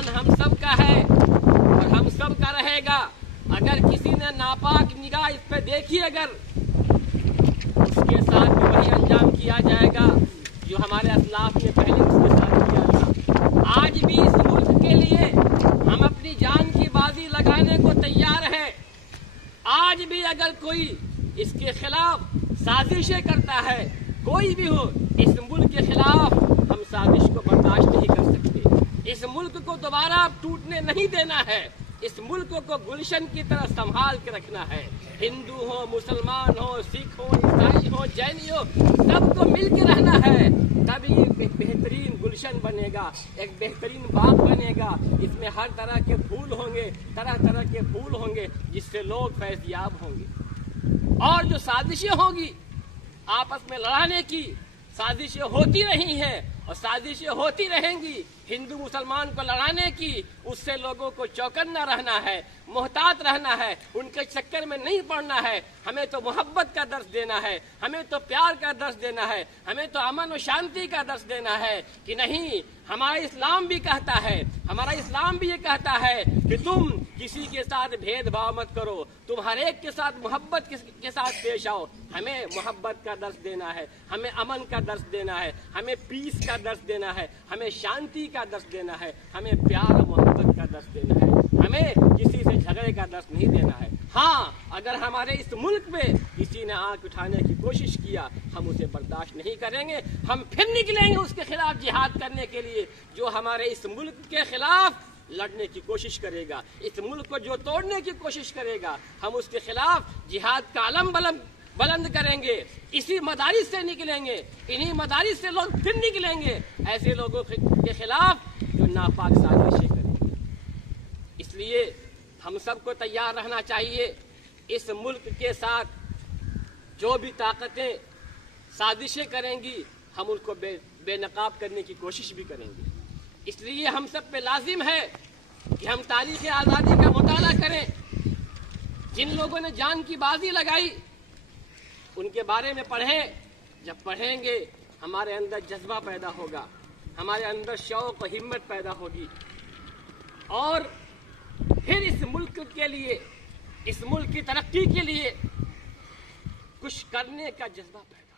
हिंदुस्तान हम सब का है और हम सब का रहेगा। अगर किसी ने नापाक निगाह इस पे देखी अगर, उसके साथ भी वही अंजाम किया जाएगा जो हमारे असलाफ ने पहले उसके साथ किया था। आज भी इस मुल्क के लिए हम अपनी जान की बाजी लगाने को तैयार हैं। आज भी अगर कोई इसके खिलाफ साजिशें करता है, कोई भी हो, इस मुल्क के खिलाफ हम साजिश को बर्दाश्त नहीं कर सकते। इस मुल्क को दोबारा टूटने नहीं देना है। इस मुल्क को गुलशन की तरह संभाल के रखना है। हिंदू हो, मुसलमान हो, सिख हो, ईसाई हो, जैनी हो, सबको मिल के रहना है। तभी एक बेहतरीन गुलशन बनेगा, एक बेहतरीन बाग बनेगा। इसमें हर तरह के फूल होंगे, तरह तरह के फूल होंगे, जिससे लोग फैज़याब होंगे। और जो साजिशें होगी आपस में लड़ाने की, साजिशें होती रही हैं और साजिशें होती रहेंगी हिंदू मुसलमान को लड़ाने की। उससे लोगों को चौकन्ना रहना है, मोहतात रहना है, उनके चक्कर में नहीं पड़ना है। हमें तो मोहब्बत का दर्स देना है, हमें तो प्यार का दर्स देना है, हमें तो अमन और शांति का दर्स देना है कि नहीं, हमारा इस्लाम भी कहता है, हमारा इस्लाम भी ये कहता है कि तुम किसी के साथ भेदभाव मत करो, तुम हर एक के साथ मोहब्बत के साथ पेश आओ। हमें मोहब्बत का दर्स देना है, हमें अमन का दर्स देना है, हमें पीस का दर्स देना है, हमें शांति का दर्स देना है, हमें प्यार और मोहब्बत का दर्स देना है। हमें किसी से झगड़े का दर्स नहीं देना है। हाँ, अगर हमारे इस मुल्क में किसी ने आंख उठाने की कोशिश किया, हम उसे बर्दाश्त नहीं करेंगे। हम फिर निकलेंगे उसके खिलाफ जिहाद करने के लिए। जो हमारे इस मुल्क के खिलाफ लड़ने की कोशिश करेगा, इस मुल्क को जो तोड़ने की कोशिश करेगा, हम उसके खिलाफ जिहाद का अलम बुलंद करेंगे। इसी मदारिस से निकलेंगे, इन्हीं मदारिस से लोग फिर निकलेंगे ऐसे लोगों के खिलाफ जो नापाक साजिशें करेंगे। इसलिए हम सबको तैयार रहना चाहिए। इस मुल्क के साथ जो भी ताकतें साजिशें करेंगी, हम उनको बेनकाब करने की कोशिश भी करेंगे। इसलिए हम सब पे लाजिम है कि हम तारीख़ आज़ादी का मुताला करें। जिन लोगों ने जान की बाजी लगाई उनके बारे में पढ़ें। जब पढ़ेंगे हमारे अंदर जज्बा पैदा होगा, हमारे अंदर शौक़ और हिम्मत पैदा होगी और फिर इस मुल्क के लिए, इस मुल्क की तरक्की के लिए कुछ करने का जज्बा पैदा